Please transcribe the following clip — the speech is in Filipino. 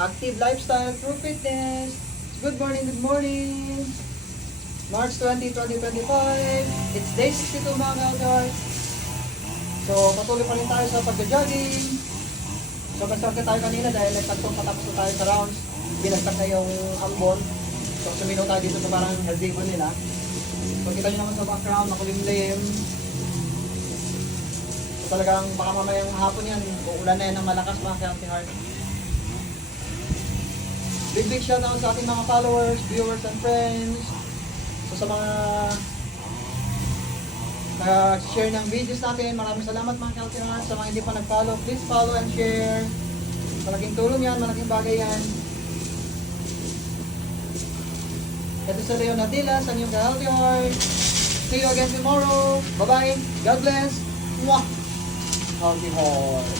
Active lifestyle through fitness. Good morning, good morning. March 20, 2025. It's day 62 mga ka-healthy. So, patuloy pa rin tayo sa pagja-jogging. So, kasarte tayo kanina dahil nagtagtong patapos na tayo sa rounds. Binagtag na yung ambon. So, suminaw tayo dito sa parang healthy nila. So, kita nyo naman sa background, makulimlim. So, talagang baka mamayang hapon yan. Uulan na yan ng malakas mga ka-healthy heart. Big shout out sa ating mga followers, viewers, and friends. So, sa mga share ng videos natin, maraming salamat mga ka-healthy heart. Sa mga hindi pa nag-follow, please follow and share. Malaking tulong yan, malaking bagay yan. Ito sa Leon Nadila, sa inyong ka-healthy heart. See you again tomorrow. Bye-bye. God bless. Mwah. Healthy heart.